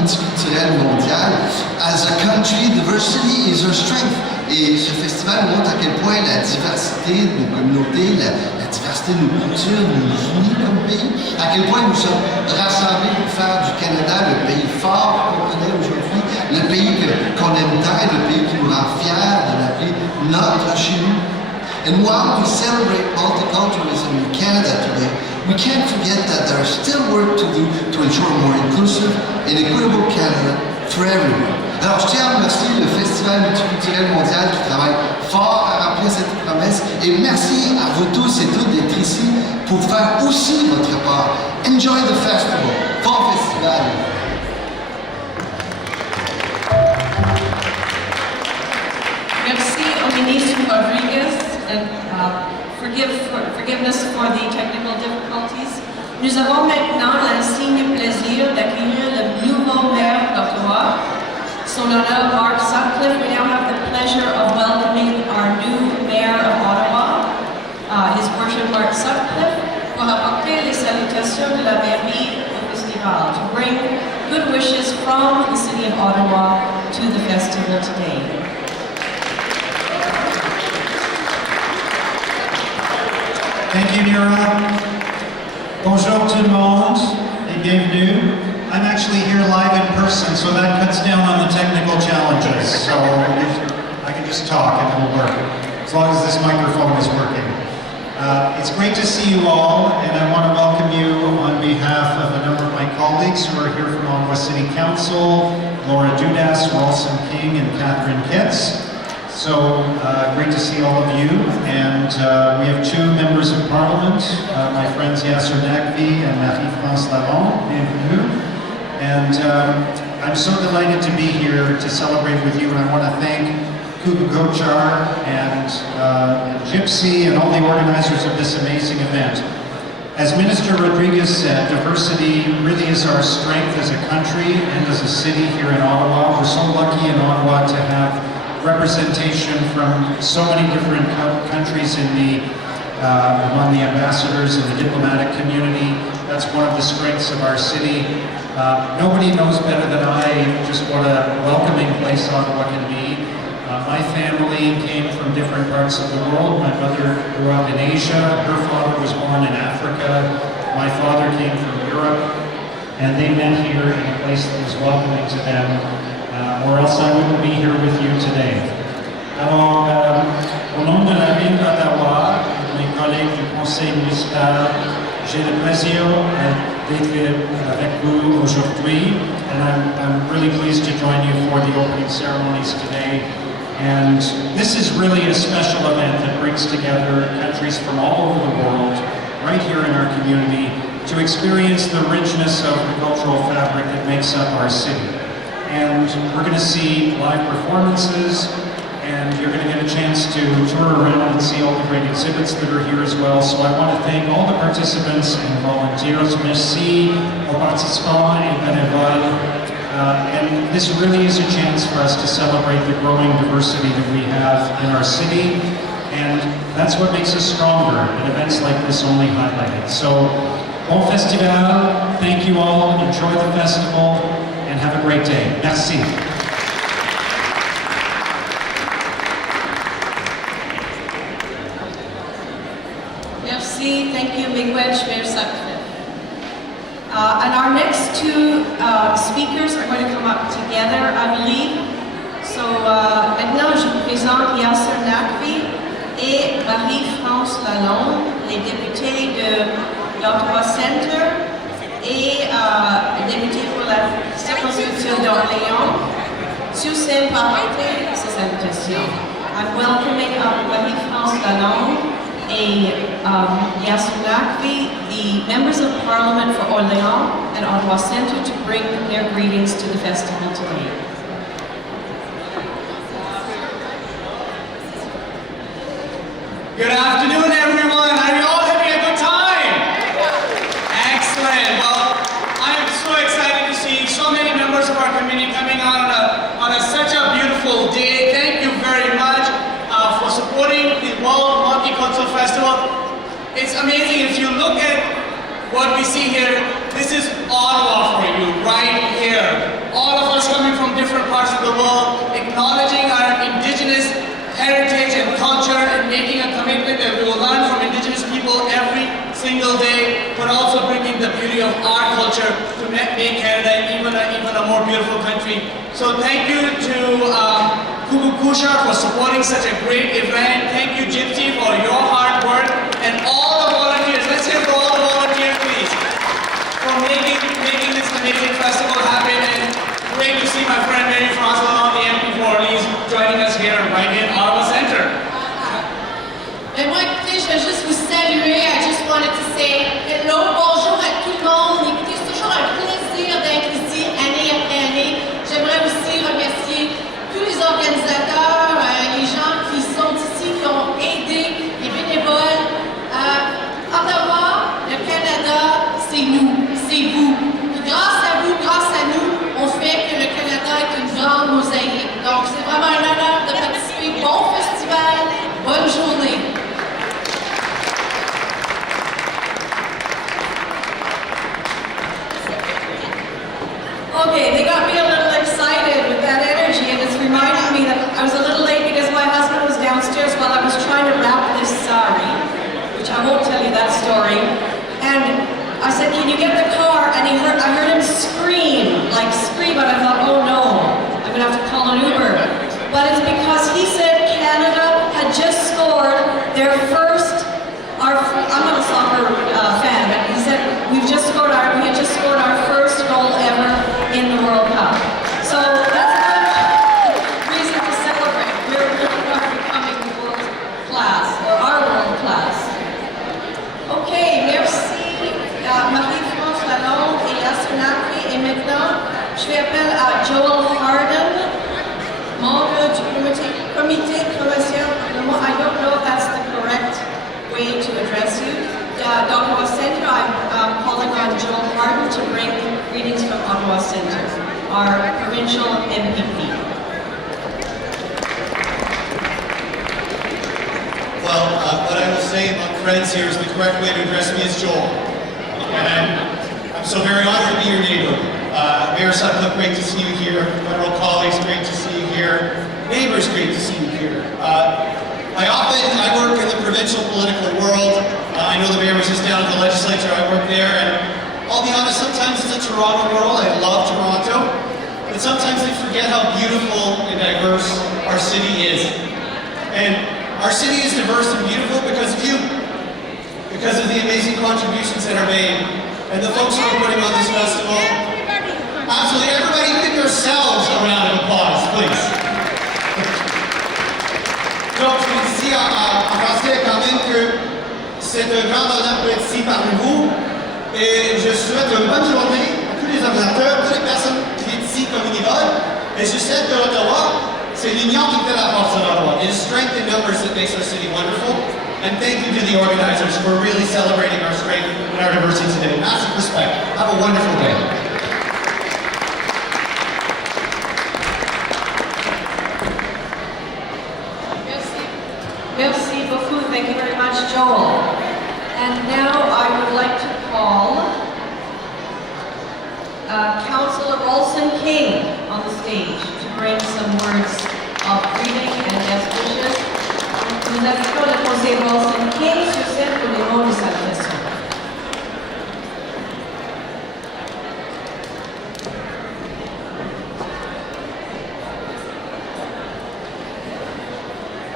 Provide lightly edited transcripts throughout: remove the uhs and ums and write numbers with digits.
multiculturel mondial. As a country, diversity is our strength. Et ce festival montre à quel point la diversité de nos communautés, la diversité de nos cultures nous unit comme pays, à quel point nous sommes rassemblés pour faire du Canada le pays fort qu'on connaît aujourd'hui, le pays qu'on aime tant, le pays qui nous rend fiers de l'appeler notre chez nous. And while we celebrate multiculturalism in Canada today, we can't forget that there is still work to do to ensure a more inclusive and equitable Canada for everyone. Alors, je tiens à remercier le Festival multiculturel mondial qui travaille fort à remplir cette promesse et merci à vous tous et toutes d'être ici pour faire aussi votre part. Enjoy the festival. Bon festival! Merci au ministre Rodriguez and forgiveness for the technical difficulties. Nous avons maintenant l'insigne plaisir d'accueillir le nouveau maire d'Ottawa. Son honneur, Mark Sutcliffe. We now have the pleasure of welcoming our new mayor of Ottawa, His Worship Mark Sutcliffe, pour apporter les salutations de la mairie au festival, to bring good wishes from the city of Ottawa to the festival today. Thank you, Nira. Bonjour tout le monde et bienvenue. I'm actually here live in person, so that cuts down on the technical challenges. So I can just talk and it'll work, as long as this microphone is working. It's great to see you all, and I want to welcome you on behalf of a number of my colleagues who are here from Ottawa City Council, Laura Dudas, Ralston King, and Catherine Kitts. So great to see all of you, and we have two members of Parliament, my friends Yasser Naqvi and Marie-France Lavon. Bienvenue. And I'm so delighted to be here to celebrate with you, and I want to thank Kuba Gochar and Gypsy and all the organizers of this amazing event. As Minister Rodriguez said, diversity really is our strength as a country and as a city here in Ottawa. We're so lucky in Ottawa to have representation from so many different countries in among the ambassadors and the diplomatic community. That's one of the strengths of our city. Nobody knows better than I just what a welcoming place Ottawa can be. My family came from different parts of the world. My mother grew up in Asia. Her father was born in Africa. My father came from Europe. And they met here in a place that was welcoming to them, or else I wouldn't be here with you today. Alors, au nom de la ville d'Ottawa, mes collègues du conseil municipal, j'ai le plaisir d'être avec vous aujourd'hui, and I'm really pleased to join you for the opening ceremonies today. And this is really a special event that brings together countries from all over the world, right here in our community, to experience the richness of the cultural fabric that makes up our city. And we're going to see live performances, and you're going to get a chance to tour around and see all the great exhibits that are here as well. So I want to thank all the participants and volunteers. Merci aux participants et bénévoles. And this really is a chance for us to celebrate the growing diversity that we have in our city. And that's what makes us stronger, and events like this only highlight it. So, bon festival, thank you all, enjoy the festival, and have a great day. Merci. Merci, thank you, Miigwech, Mayor Sutcliffe. And our next two speakers are going to come up together, I believe. So, maintenant, je vous présente Yasser Naqvi et Marie-France Lalonde, les députés de l'Ottawa Centre et députés pour la circonscription d'Orléans, sur ces parentés, ces salutations. I'm welcoming Marie-France Lalonde et Yasser Naqvi, the members of Parliament for Orléans and Ottawa Centre, to bring their greetings to the festival today. Good afternoon, everyone. Are you all having a good time? Excellent. Well, I am so excited to see so many members of our community coming out on such a beautiful day. Thank you very much for supporting the World Multicultural Festival. It's amazing. If you look at what we see here, this is Ottawa for you, right here. beautiful country. So thank you to Kukukusha for supporting such a great event. Thank you, Gypsy, for your hard work, and all the volunteers. Let's hear for all the volunteers, please, for making this amazing festival happen. And great to see my friend Mary Francois, the MP for Orleans, joining us here right in Ottawa Centre. Et moi, écoutez, je vais juste vous saluer. I just wanted to say hello, bonjour à tout le monde. Écoutez, c'est toujours un plaisir d'être ici année après année. J'aimerais aussi remercier tous les organisateurs, les gens qui sont ici, qui ont aidé, les bénévoles. Ottawa, le Canada, c'est nous, c'est vous. Puis grâce à vous, grâce à nous, on fait que le Canada est une grande mosaïque. Donc, c'est vraiment un honneur de participer. Bon festival, bonne journée. Okay, they got me a little excited with that energy, and it's reminding me that I was a little late because my husband was downstairs while I was trying to wrap this sari, which I won't tell you that story. And I said, "Can you get the car?" And I heard him scream, but I thought, oh no, I'm gonna have to call an Uber. But it's because he said Canada had just scored their first. I'm not a soccer fan, but he said we had just scored our first goal ever in the World Cup. So that's a reason to celebrate. We're becoming world class, or our world class. Okay, merci Marie-France Lalonde et Yasunaki. Et maintenant, je fais appel à Joel Harden, membre du comité commercial. I don't know if that's the correct way to address you. Ottawa Centre, I'm calling on Joel Harden to bring greetings from Ottawa Centre, our provincial MPP. Well, what I will say among friends here is the correct way to address me is Joel. And I'm so very honored to be your neighbor. Mayor Sutcliffe, great to see you here. Federal colleagues, great to see you here. Neighbors, great to see you here. I work in the provincial political world. I know the mayor was just down at the legislature. I work there, and I'll be honest, sometimes it's a Toronto world. I love Toronto, but sometimes I forget how beautiful and diverse our city is. And our city is diverse and beautiful because of you, because of the amazing contributions that are made, and the folks who are putting on this festival. Absolutely, everybody give yourselves a round of applause, please. Donc, je vous dis en français quand même que c'est un grand honneur d'être ici parmi vous, et je souhaite une bonne journée à tous les organisateurs, toutes les personnes qui sont ici comme bénévoles, et je sais que Ottawa, c'est l'union qui fait la force de Ottawa. It is strength in numbers that makes our city wonderful, and thank you to the organizers for really celebrating our strength and our diversity today. Massive respect. Have a wonderful day. Merci beaucoup. Thank you very much, Joel. And now I would like to call Councillor Olson King on the stage to bring some words of greeting and best wishes. Nous invitons le conseiller Olson King sur scène pour les mots de salutation.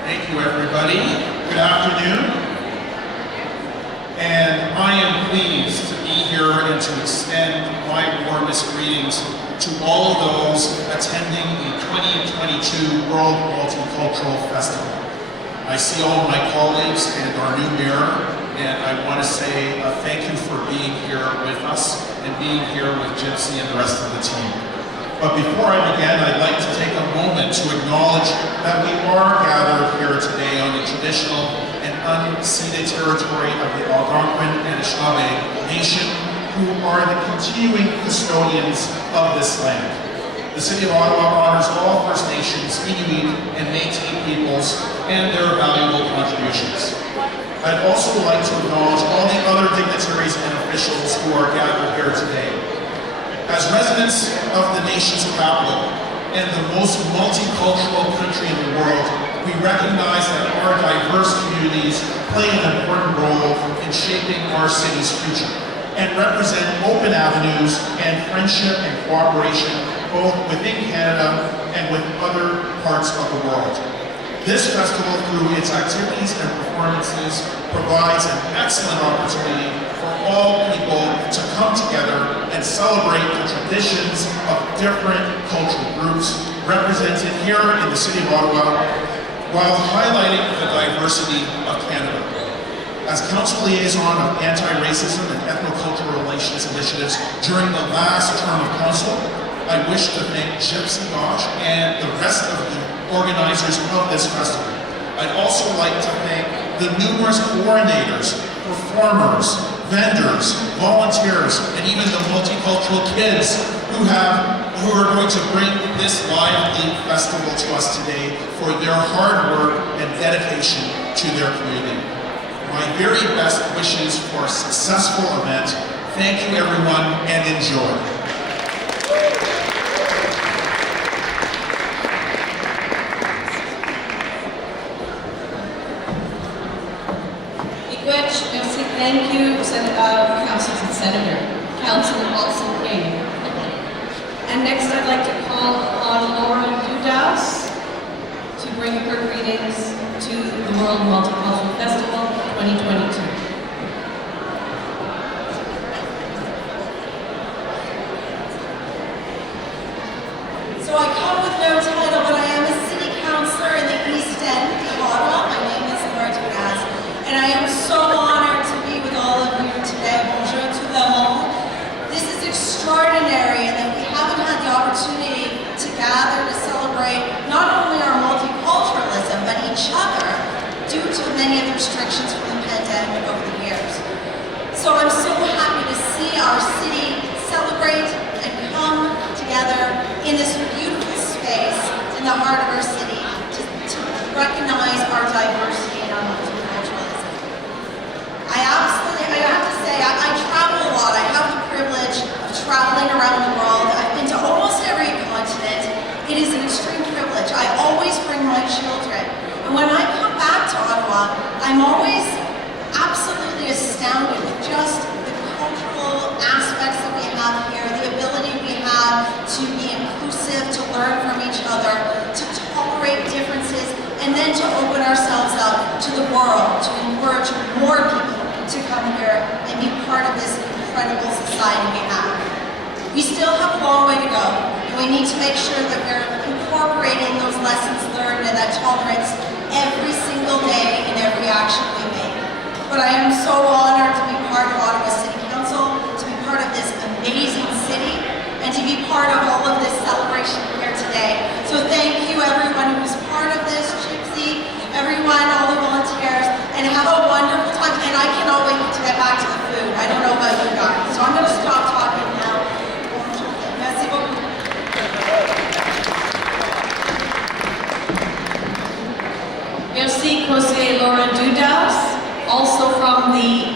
Thank you, everybody. Good afternoon. And I am pleased to be here and to extend my warmest greetings to all of those attending the 2022 World Multicultural Festival. I see all of my colleagues and our new mayor, and I want to say thank you for being here with us and being here with Gypsy and the rest of the team. But before I begin, I'd like to take a moment to acknowledge that we are gathered here today on the traditional and unceded territory of the Algonquin and Anishinaabe Nation, who are the continuing custodians of this land. The City of Ottawa honors all First Nations, Inuit, and Métis peoples and their valuable contributions. I'd also like to acknowledge all the other dignitaries and officials who are gathered here today. As residents of the nation's capital and the most multicultural country in the world, we recognize that our diverse communities play an important role in shaping our city's future and represent open avenues and friendship and cooperation both within Canada and with other parts of the world. This festival, through its activities and performances, provides an excellent opportunity for all people to come together and celebrate the traditions of different cultural groups represented here in the City of Ottawa, while highlighting the diversity of Canada. As Council Liaison of Anti-Racism and Ethnocultural Relations Initiatives during the last term of Council, I wish to thank Gypsy Gosh and the rest of the organizers of this festival. I'd also like to thank the numerous coordinators, performers, vendors, volunteers, and even the multicultural kids who are going to bring this lively festival to us today for their hard work and dedication to their community. My very best wishes for a successful event. Thank you everyone and enjoy. Thank you, Councillor Wilson King. And next I'd like to call on Laura Dudas to bring her greetings to the World Multicultural Festival 2022. So I come with no title, but I am a city councillor in the East End of Ottawa. My name is Laura Dudas, and I am so honored to be with all of you today. Bonjour tout le monde. This is extraordinary, and that we haven't had the opportunity to gather to celebrate not only our multiculturalism, but each other due to many of the restrictions from the pandemic over the years. So I'm so happy to see our city celebrate and come together in this beautiful space in the heart of our city to recognize our diversity and our multiculturalism. I have to say, I travel a lot. I have the privilege of traveling around the world. I've been to almost every continent. It is an extreme privilege. I always bring my children. And when I come back to Ottawa, I'm always absolutely astounded with just the cultural aspects that we have here, the ability we have to be inclusive, to learn from each other, to tolerate differences, and then to open ourselves up to the world, to encourage more people to come here and be part of this incredible society we have. We still have a long way to go, and we need to make sure that we're incorporating those lessons learned and that tolerance every single day in every action we make. But I am so honored to be part of Ottawa City Council, to be part of this amazing city, and to be part of all of this celebration here today. So thank you everyone who's part of this, Gypsy, everyone, all the volunteers, and have a wonderful time. And I cannot wait to get back to the food. I don't know about you guys. So I'm going to stop talking now. Merci beaucoup. Merci, Jose Laura Dudas, also from the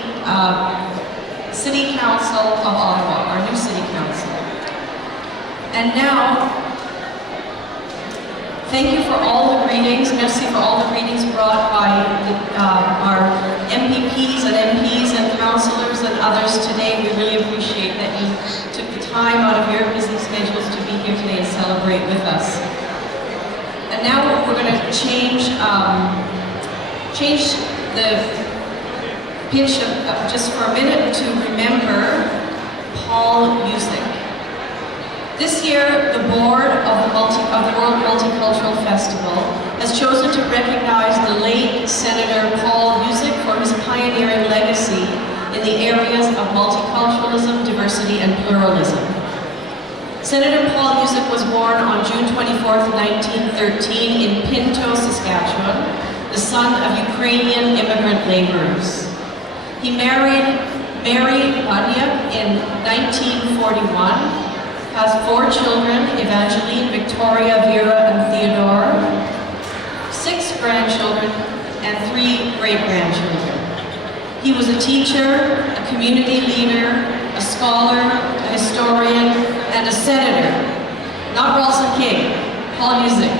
City Council of Ottawa, our new City Council. And now, thank you for all the greetings. Merci for all the greetings brought by our MPPs and MPs and councillors and others today. We really appreciate that you took the time out of your busy schedules to be here today and celebrate with us. And now we're going to change the pitch just for a minute to remember Paul Music. This year, the board of the World Multicultural Festival has chosen to recognize the late Senator Paul Music for his pioneering legacy in the areas of multiculturalism, diversity, and pluralism. Senator Paul Music was born on June 24, 1913 in Pinto, Saskatchewan, the son of Ukrainian immigrant laborers. He married Mary Bunyuk in 1941, has 4 children, Evangeline, Victoria, Vera, and Theodore, 6 grandchildren, and 3 great-grandchildren. He was a teacher, a community leader, a scholar, a historian, and a senator. Not Ralston King, Paul Music.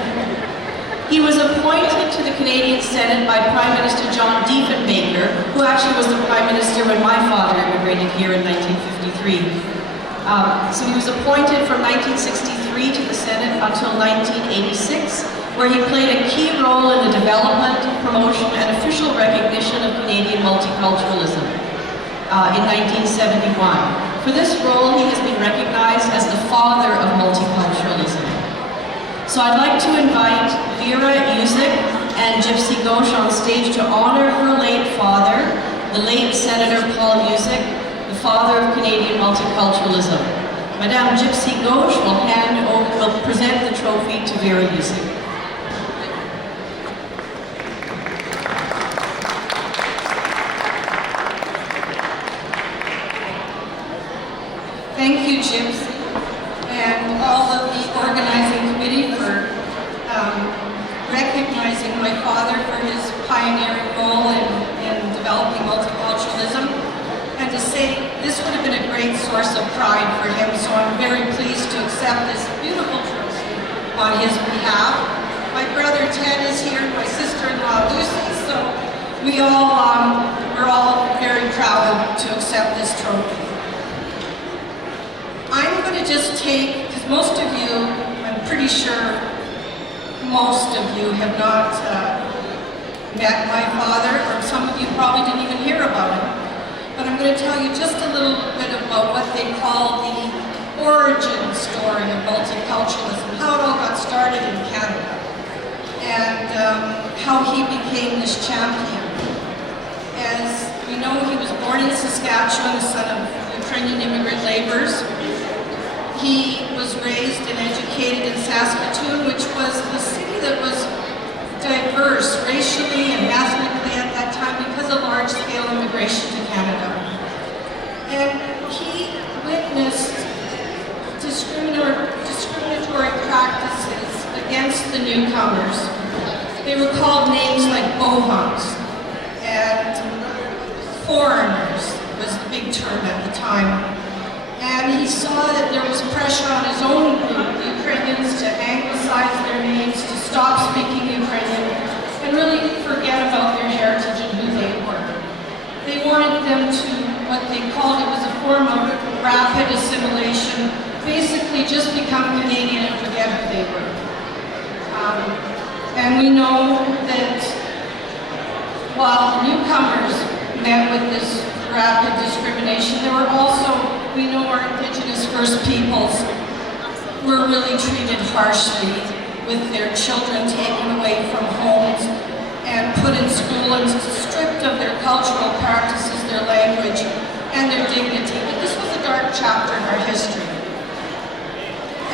He was appointed to the Canadian Senate by Prime Minister John Diefenbaker, who actually was the Prime Minister when my father immigrated here in 1953. So he was appointed from 1963 to the Senate until 1986, where he played a key role in the development, promotion, and official recognition of Canadian multiculturalism in 1971. For this role, he has been recognized as the father of multiculturalism. So I'd like to invite Vera Yusik and Gypsy Ghosh on stage to honor her late father, the late Senator Paul Yusik, the father of Canadian multiculturalism. Madame Gypsy Ghosh will present the trophy to Vera Yusik. Thank you, Gypsy, and all of the organizing committee for recognizing my father for his pioneering role in developing multiculturalism, and to say this would have been a great source of pride for him, so I'm very pleased to accept this beautiful trophy on his behalf. My brother Ted is here, and my sister-in-law Lucy, so we're all very proud to accept this trophy. I'm going to just take, because most of you, I'm pretty sure most of you have not met my father, or some of you probably didn't even hear about him. But I'm going to tell you just a little bit about what they call the origin story of multiculturalism, how it all got started in Canada, and how he became this champion. As we know, he was born in Saskatchewan, the son of Ukrainian immigrant laborers. He was raised and educated in Saskatoon, which was a city that was diverse racially and ethnically at that time because of large-scale immigration to Canada. And he witnessed discriminatory practices against the newcomers. They were called names like bohunks, and foreigners was the big term at the time. And he saw that there was pressure on his own group, the Ukrainians, to anglicize their names, to stop speaking Ukrainian, and really forget about their heritage and who they were. They wanted them to, what they called, it was a form of rapid assimilation, basically just become Canadian and forget who they were. And we know that while the newcomers met with this rapid discrimination, there were also, we know our Indigenous First Peoples were really treated harshly, with their children taken away from homes and put in school and stripped of their cultural practices, their language, and their dignity. But this was a dark chapter in our history.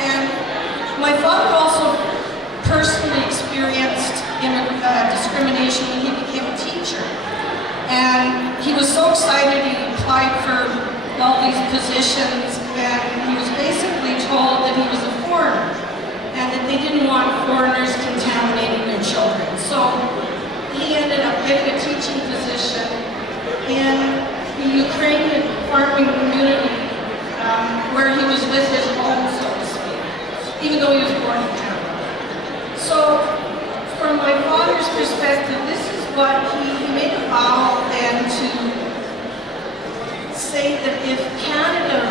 And my father also personally experienced discrimination when he became a teacher. And he was so excited, he applied for all these positions, and he was basically told that he was a foreigner, and that they didn't want foreigners contaminating their children. So he ended up getting a teaching position in the Ukrainian farming community, where he was with his home, so to speak, even though he was born in Canada. So from my father's perspective, this is what he made a vow then to say that if Canada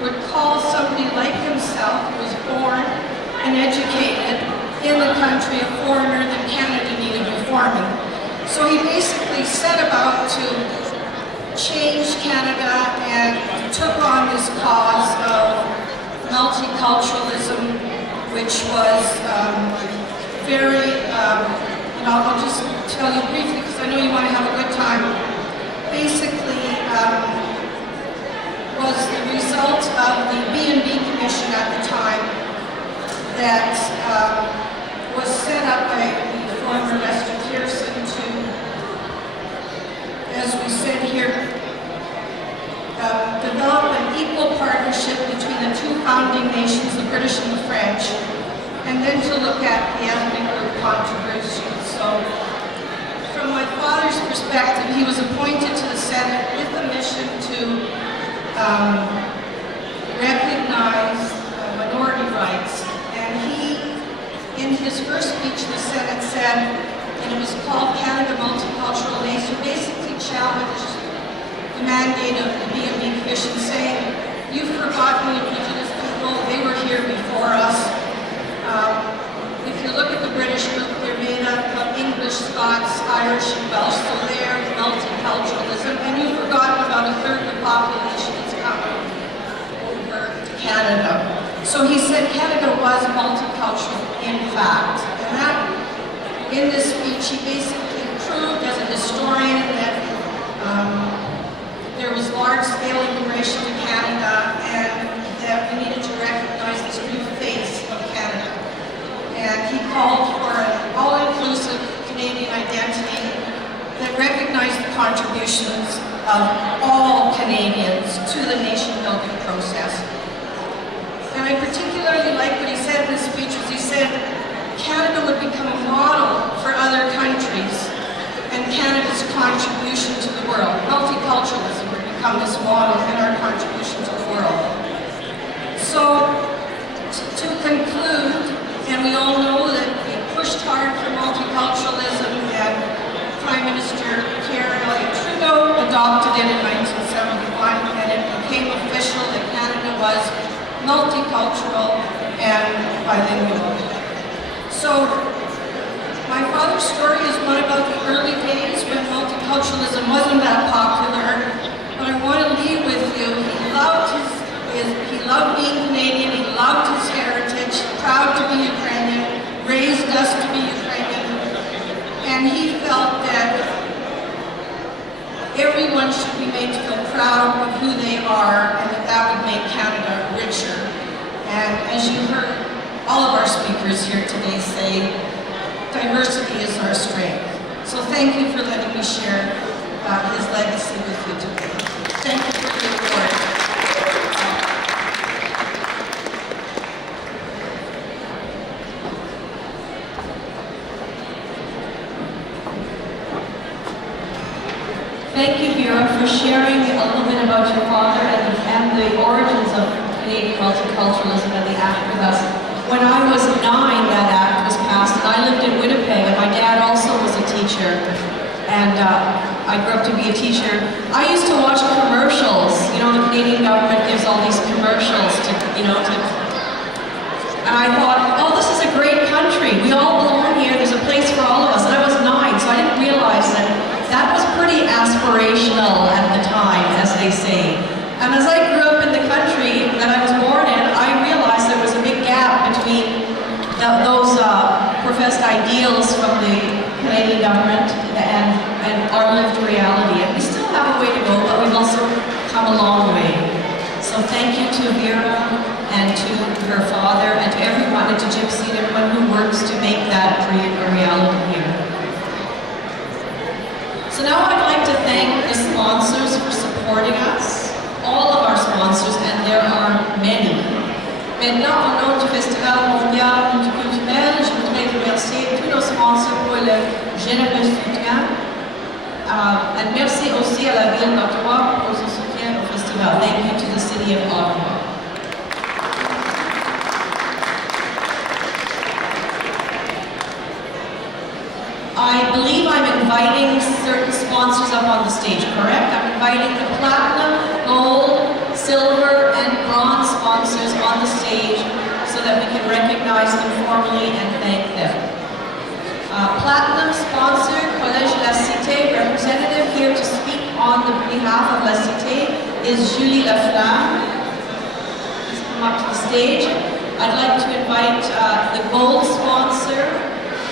would call somebody like himself, who was born and educated in the country, a foreigner, then Canada needed reforming. So he basically set about to change Canada and took on this cause of multiculturalism, which was very, I'll just tell you briefly because I know you want to have a good time. Basically, was the result of the B&B Commission at the time that was set up by the former Lester Pearson to, as we said here, develop an equal partnership between the two founding nations, the British and the French, and then to look at the ethnic group controversy. So, from my father's perspective, he was appointed to the Senate with a mission to recognize minority rights. And he, in his first speech in the Senate, said, and it was called Canada Multicultural Days, he basically challenged the mandate of the B&B Commission, saying, you've So he said Canada was multicultural, in fact. And that, in this speech, he basically proved as a historian that there was large-scale immigration to Canada and that we needed to recognize this new face of Canada. And he called for an all-inclusive Canadian identity that recognized the contributions of all Canadians to the nation-building process. And I particularly like what he said in his speech, was he said Canada would become a model for other countries and Canada's contribution to the world. Multiculturalism would become this model and our contribution to the world. So, to conclude, and we all know that we pushed hard for multiculturalism, and Prime Minister Pierre Trudeau adopted it in 1971, and it became official that Canada was multicultural and bilingual. So, my father's story is one about the early days when multiculturalism wasn't that popular, but I want to leave with you. He loved being Canadian, he loved his heritage, proud to be Ukrainian, raised us to be Ukrainian, and he felt that everyone should be made to feel proud of who they are and that would make Canada richer. And as you heard all of our speakers here today say, diversity is our strength. So thank you for letting me share his legacy with you today. Thank you for your support. Thank you, Vera, for sharing a little bit about your father and the origins of Canadian multiculturalism and the act with us. When I was 9, that act was passed, and I lived in Winnipeg, and my dad also was a teacher, and I grew up to be a teacher. I used to watch commercials. You know, the Canadian government gives all these commercials and I thought, oh, this is a great country. We all belong here. There's a place for all of us. And I was 9, so I didn't realize that was pretty aspirational at the time, as they say. And as I grew up in the country that I was born in, I realized there was a big gap between those professed ideals from the Canadian government and our lived reality. And we still have a way to go, but we've also come a long way. So thank you to Vera and to her father and to everyone, and to Gypsy and everyone who works to make that dream a reality here. So now I'd like to thank the sponsors for supporting us, all of our sponsors, and there are many. Maintenant, au nom du Festival mondial multiculturel, je voudrais remercier tous nos sponsors pour le généreux soutien. And merci aussi à la ville d'Ottawa pour son soutien au festival. Thank you to the city of Ottawa. I believe I'm inviting certain sponsors up on the stage, correct? I'm inviting the platinum, gold, silver, and bronze sponsors on the stage so that we can recognize them formally and thank them. Platinum sponsor, Collège La Cité, representative here to speak on the behalf of La Cité is Julie Laflamme. Please come up to the stage. I'd like to invite the gold sponsor,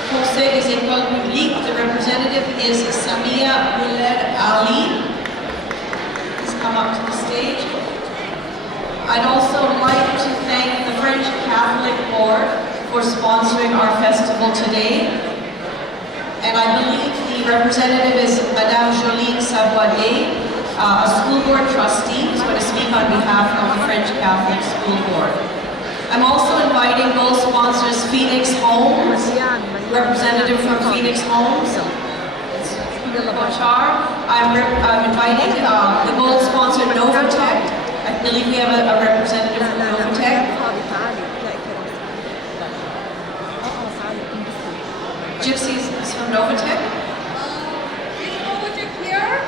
Conseil des Écoles Publiques. The representative is Samia Bouled Ali. Please come up to the stage. I'd also like to thank the French Catholic Board for sponsoring our festival today. And I believe the representative is Madame Jolene Savoyer, a school board trustee who's going to speak on behalf of the French Catholic School Board. I'm also inviting both sponsors Phoenix Homes, representative from Phoenix Homes, Kochar. I'm inviting the gold sponsor Novatech. I believe we have a representative from Novatech. Gypsy is from Novatech. Is Novatech here?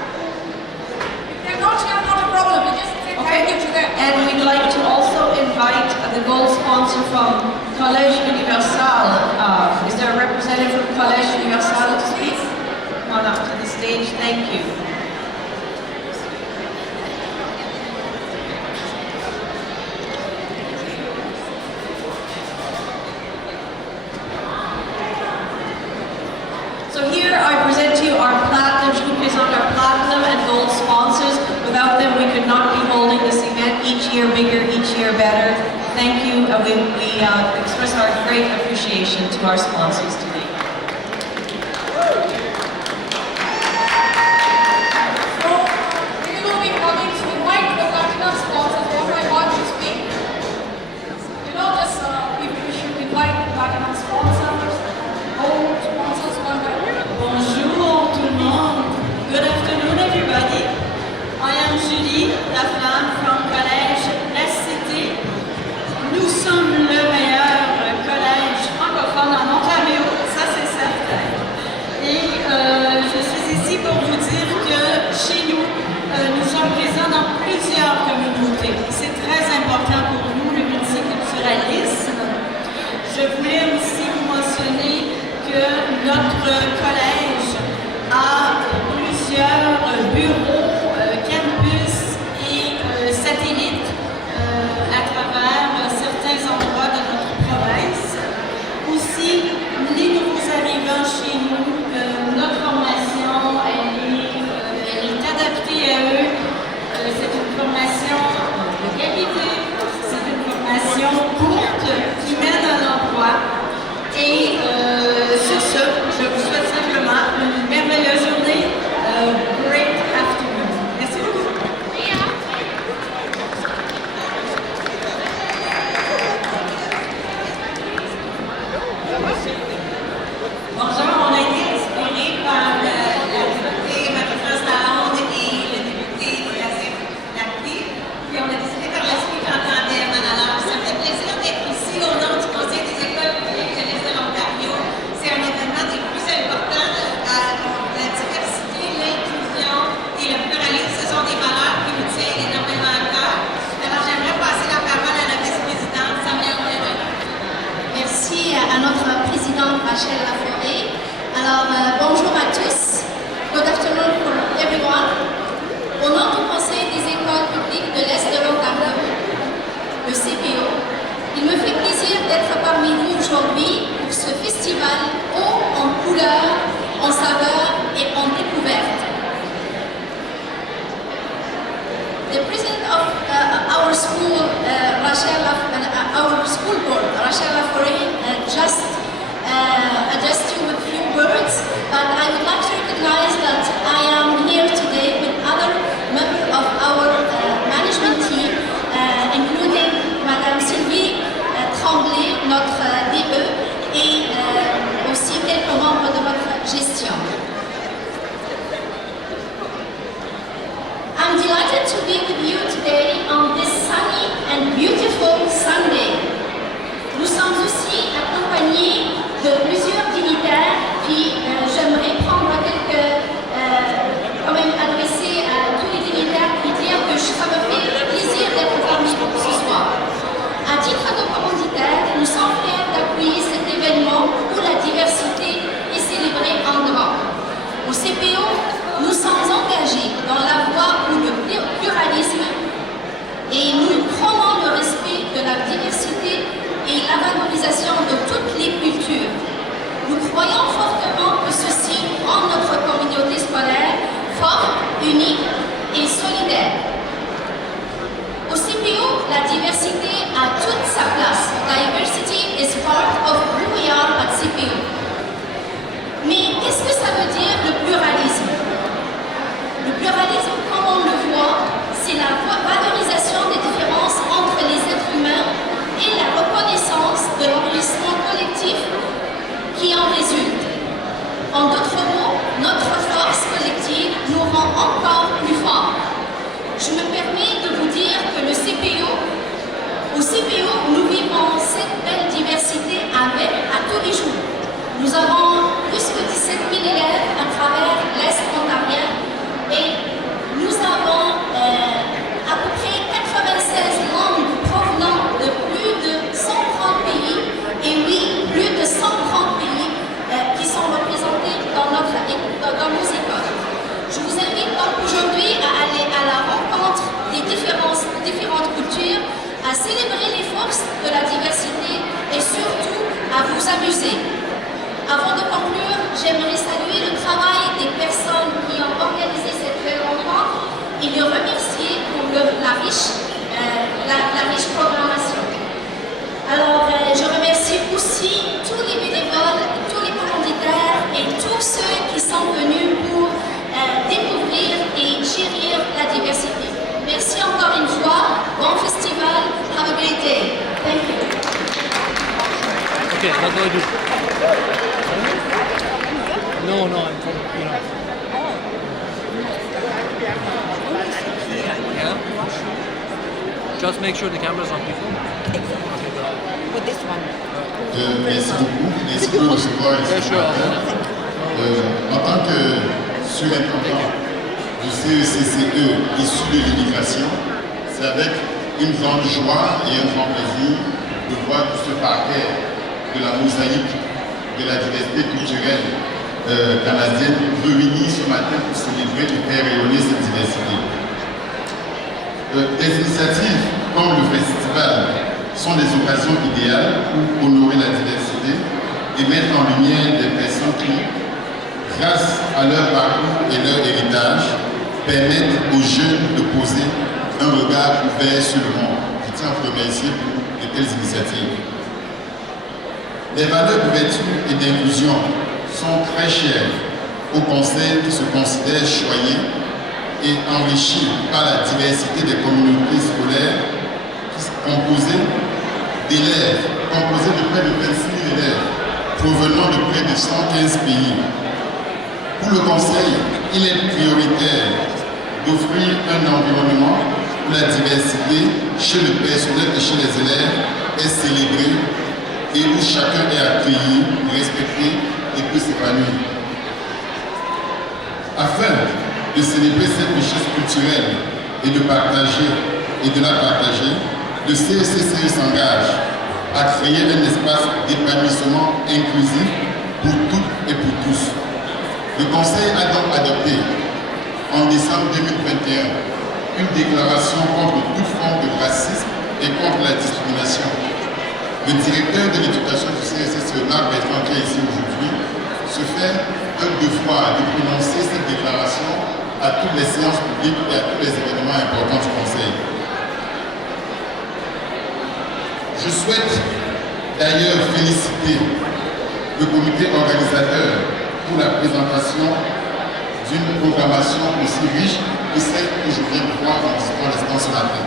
If they're not here, not a problem. We just say thank you to them. And we'd like to also invite the gold sponsor from Collège Universal. Is there a representative from Collège Universal to speak? Come on up to the stage. Thank you. we express our great appreciation to our sponsors today. So, we will be coming to invite the platinum sponsors one by one to speak. We should invite the platinum sponsors, gold sponsors one by one. Bonjour tout le monde. Good afternoon, everybody. I am Julie, la flamme from Collège SCT. Nous sommes le meilleur collège francophone en Ontario, ça c'est certain. Et je suis ici pour vous dire que chez nous, nous sommes présents dans plusieurs communautés. C'est très important pour nous, le multiculturalisme. Je voulais aussi vous mentionner que notre collège a plusieurs bureaux, campus et satellites à travers certains endroits de notre province. Aussi, les nouveaux arrivants chez nous, notre formation, elle est adaptée à eux. C'est une formation de qualité, c'est une formation courte qui mène à l'emploi. Et sur ce, je vous souhaite simplement une merveilleuse journée. Great afternoon. Merci beaucoup. Bonjour, on a été inspiré par la députée Marie-France Lalonde et le député Lacté. Puis on a décidé de faire la suite en tandem. Alors, ça me fait plaisir d'être ici au nom du Conseil des écoles publiques de l'Est de l'Ontario. C'est un événement des plus importants. La diversité, l'inclusion et le pluralisme, ce sont des valeurs qui nous tiennent énormément à cœur. Alors, j'aimerais passer la parole à la vice-présidente Samia Ouellet. Merci à notre présidente Rachel Laforêt. Alors, bonjour à tous. Good afternoon for everyone. Au nom du Conseil des écoles publiques de l'Est de l'Ontario, le CPO, il me fait plaisir d'être parmi vous aujourd'hui pour ce festival haut en couleurs, en saveurs et en découvertes. The president of our school, our school board, Rachel Laforêt, just addressed you with few words, but I would like to recognize that I am here today with other members of our management team, including Madame Sylvie Tremblay, notre DE, et aussi quelques membres de votre gestion. I'm delighted to be with you today on this sunny and beautiful Sunday. Nous sommes aussi accompagnés de plusieurs dignitaires, puis j'aimerais prendre quand même adresser à tous les dignitaires et dire que ça me fait plaisir d'être parmi vous ce soir. À titre de commanditaire, nous sommes fiers d'appuyer cet événement où la diversité est célébrée en grand. Au CPO, nous sommes engagés dans la voie où le pluralisme et nous prônons le respect de la diversité et la valorisation de toutes les cultures. Nous croyons fortement que ceci rend notre communauté scolaire forte, unique et solidaire. Au CPO, la diversité a toute sa place. Diversity is part of who we are at CPO. Mais qu'est-ce que ça veut dire le pluralisme? Le pluralisme, comme on le voit, c'est la valorisation des différences entre les êtres humains et la reconnaissance de l'enrichissement collectif qui en résulte. En d'autres mots, notre force collective nous rend encore plus forts. Je me permets de vous dire que au CPO, nous vivons cette belle diversité à tous les jours. Nous avons plus que 17 000 élèves à travers l'Est ontarien et nous avons à peu près 96 langues provenant de plus de 130 pays, et oui, plus de 130 pays qui sont représentés dans nos écoles. Je vous invite donc aujourd'hui à aller à la rencontre des différentes cultures, à célébrer les forces de la diversité et surtout à vous amuser. Avant de conclure, j'aimerais saluer le travail des personnes qui ont organisé cette belle rencontre et les remercier pour la riche programmation. aussi tous les bénévoles, tous les commanditaires et tous ceux qui sont venus pour découvrir et chérir la diversité. Merci encore une fois. Bon festival. Have a great day. Thank you. Okay, what do I do? No, I'm from, Yeah? Just make sure the camera's on people. With this one. Merci beaucoup. Merci de me recevoir ici. Yeah, sure. En tant que surintendant du CECCE issu de l'immigration, c'est avec une grande joie et un grand plaisir de voir tout ce parquet de la mosaïque de la diversité culturelle canadienne réunis ce matin pour célébrer et faire rayonner cette diversité. Des initiatives comme le festival sont des occasions idéales pour honorer la diversité et mettre en lumière des personnes qui, grâce à leur parcours et leur héritage, permettent aux jeunes de poser un regard ouvert sur le monde. Je tiens à vous remercier pour de telles initiatives. Les valeurs d'ouverture et d'inclusion sont très chères au Conseil qui se considère choyé et enrichi par la diversité des communautés scolaires composées d'élèves, composées de près de 26 000 élèves provenant de près de 115 pays. Pour le Conseil, il est prioritaire d'offrir un environnement où la diversité chez le personnel et chez les élèves est célébrée et où chacun est accueilli, respecté et peut s'épanouir. Afin de célébrer cette richesse culturelle et de la partager, le CECCE s'engage à créer un espace d'épanouissement inclusif pour toutes et pour tous. Le Conseil a donc adopté en décembre 2021 une déclaration contre toute forme de racisme et contre la discrimination. Le directeur de l'éducation du CECCE, Marc Bertrand, qui est ici aujourd'hui, se fait un devoir de prononcer cette déclaration à toutes les séances publiques et à tous les événements importants du Conseil. Je souhaite d'ailleurs féliciter le comité organisateur pour la présentation d'une programmation aussi riche que celle que je viens de voir en l'instant ce matin.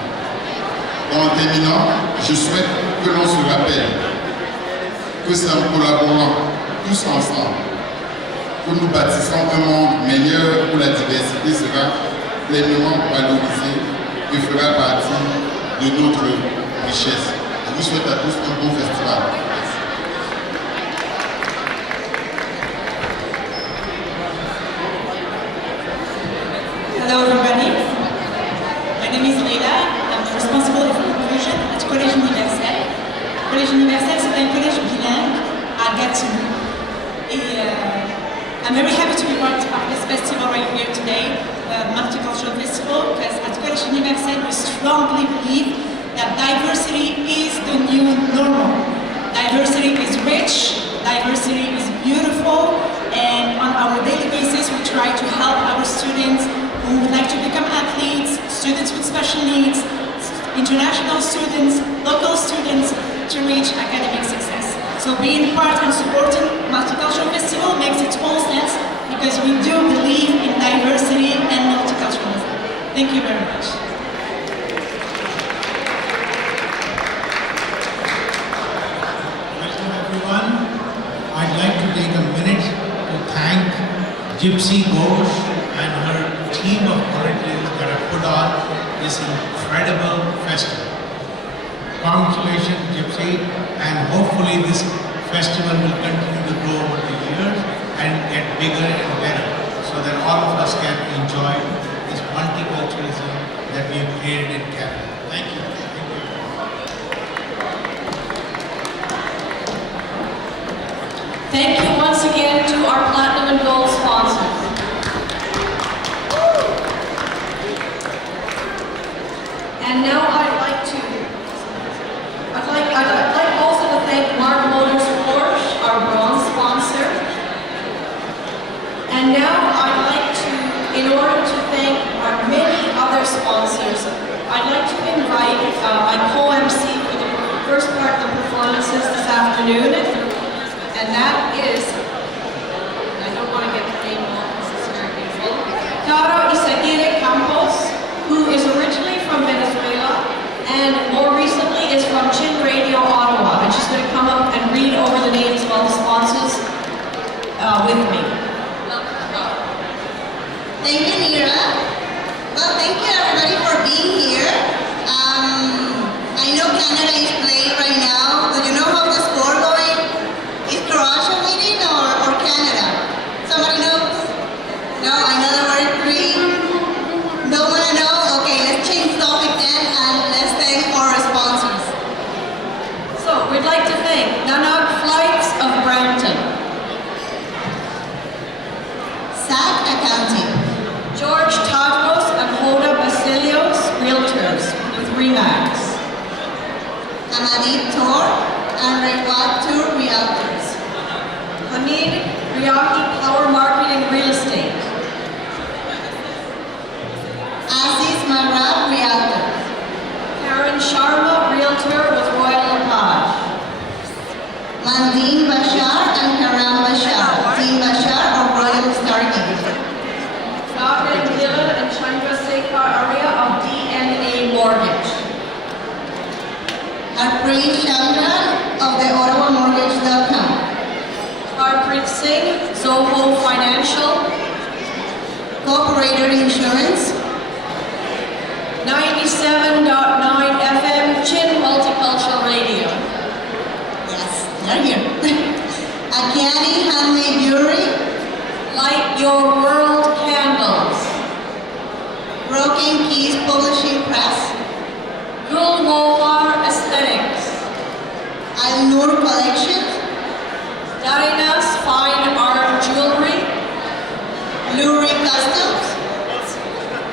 En terminant, je souhaite que l'on se rappelle que c'est en collaborant tous ensemble que nous bâtissons un monde meilleur où la diversité sera pleinement valorisée et fera partie de notre richesse. Je vous souhaite à tous un bon festival. Hello everybody, my name is Leila, I'm responsible for inclusion at Collège Universel. Collège Universel, c'est un collège bilingue à Gatineau. Et I'm very happy to be part of this festival right here today, the Multicultural Festival, because at Collège Universel we strongly believe that diversity is the new normal. Diversity is rich, diversity is beautiful, and on our daily basis we try to help our students who would like to become athletes, students with special needs, international students, local students to reach academic success. So being part and supporting Multicultural Festival makes it all sense because we do believe in diversity and multiculturalism. Thank you very much. Welcome everyone. I'd like to take a minute to thank Gypsy Ghosh and her team of volunteers that have put on this incredible festival. Congratulations, Gypsy, and hopefully this festival will continue to grow over the years and get bigger and better so that all of us can enjoy this multiculturalism that we have created in Canada. Thank you. Thank you once again to our Platinum and Gold sponsors. And now I'd like also to thank Mark Motors Porsche, our bronze sponsor. And now I'd like to, in order to thank our many other sponsors, I'd like to invite my co-MC for the first part of the performances this afternoon. and that is, I don't want to get the name wrong because it's very beautiful, Caro Isaguirre Campos, who is originally from Venezuela and more recently is from Chin Radio Ottawa. And she's going to come up and read over the names of all the sponsors with me. Thank you, Nira. Well, thank you everybody for being here. I know Canada is playing right now. Do you know how the score going? Is Croatia winning or Canada? Somebody knows? No, another word, 3. No one know? Okay, let's change topic then and let's thank our sponsors. So, we'd like to thank Nanak Flights of Brampton, SAT Accounting, George Tadros and Hoda Basilios Realtors with REMAX, Amadit Tour and Rewat Tour Realtors, Hamid Riaki Power Marketing Real Estate, Aziz Marab Realtor, Karen Sharma Realtor with Royal LePage, Mandeen Bashar and Karam Bashar, Dean Bashar of Royal Stargate, Dr. Dylan and Chandrasekhar Arya of DNA Mortgage, Harpreet Chandran of the OttawaMortgage.com, Harpreet Singh, Zoho Financial, Cooperator Insurance, 97.9 FM Chin Multicultural Radio, yes, they're here, Akiani Handmade Jewelry, Light Your World Candles, Broken Keys Publishing Press, Gul Mohar Aesthetics, Al Noor Collection, Darinas Fine Art Jewelry, Lurie Customs,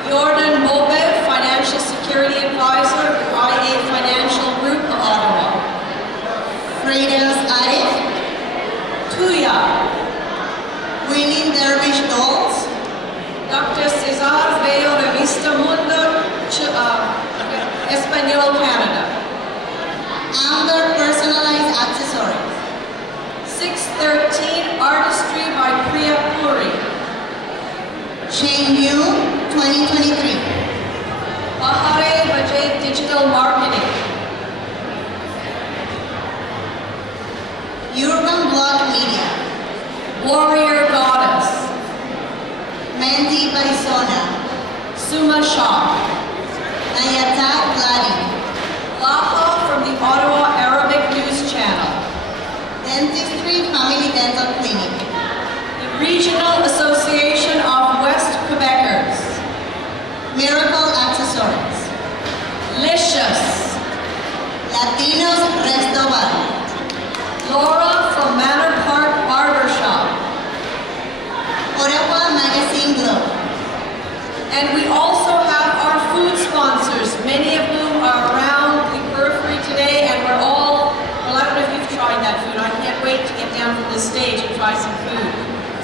Jordan Mobe, Financial Security Advisor with IA Financial Group of Ottawa, Freedom's Arif, Tuya, Winning Dervish Dolls, Dr. Cesar Veo Revista Mundo, Espanol, Canada, Amber Personalized Accessories, 613 Artistry by Priya Puri, Shane Yu 2023, Bahare Bajay Digital Marketing, Urban Block Media, Warrior Goddess, Mandy Barisona, Suma Shah, Nayata Vladi, Laha from the Ottawa Arabic News Channel, Dentistry Family Dental Clinic, the Regional Association of West Quebecers, Miracle Accessories, Licious, Latinos Resto Bar, Laura from Manor Park Barbershop, Ottawa Magazine Globe, and we also have our food sponsors, many of whom are around the periphery today, and we're all, well, I don't know if you've tried that food. I can't wait to get down from this stage and try some food.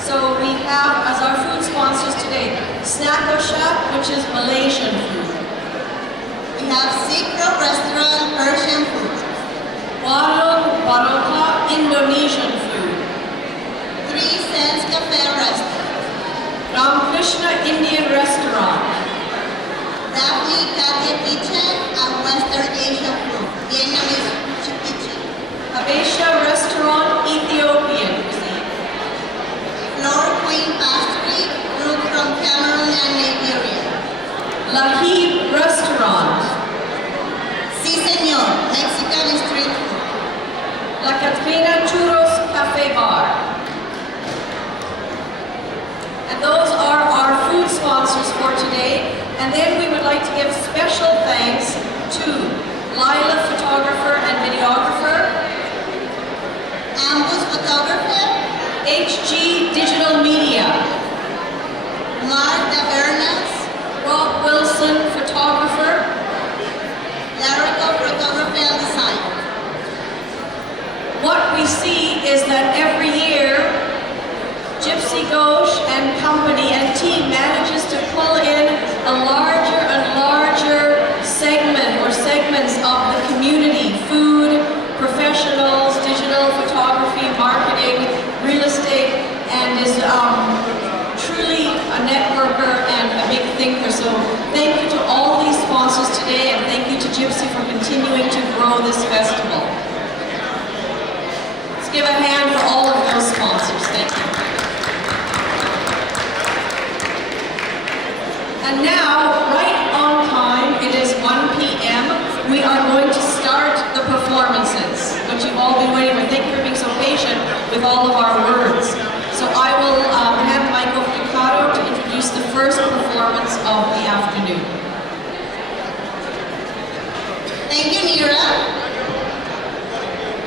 So we have, as our food sponsors today, Snacko Shack, which is Malaysian food. we have Sikro Restaurant Persian Food, Warung Baroka, Indonesian food. 3 Cents Cafe Restaurant, Ramakrishna Indian Restaurant. Daphne Katya Kitchen and Western Asian Food, Vietnamese Kitchen, Habesha Restaurant, Ethiopian cuisine. Floor Queen Pastry, group from Cameroon and Nigeria, Lahib Restaurant. Si Senor, Mexican Street Food, La Catrina Churros Cafe Bar. And those are our food sponsors for today. And then we would like to give special thanks to Lila, photographer and videographer, Ambus Photographer, HG Digital Media, Mark Tabernas, Rob Wilson, photographer, Larico Photography and Design. What we see is that every year, Gypsy Ghosh and company and team manages to pull in a larger and larger segment or segments of the community, food, professionals, digital photography, marketing, So thank you to all these sponsors today, and thank you to Gypsy for continuing to grow this festival. Let's give a hand for all of those sponsors. Thank you. And now, right on time, it is 1 p.m. We are going to start the performances, which you've all been waiting for. Thank you for being so patient with all of our words. So I will hand the mic over to Caro to introduce the first performance of the afternoon. Thank you, Mira.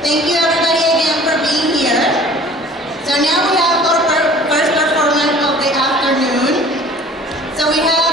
Thank you everybody again for being here. So now we have our first performance of the afternoon. So we have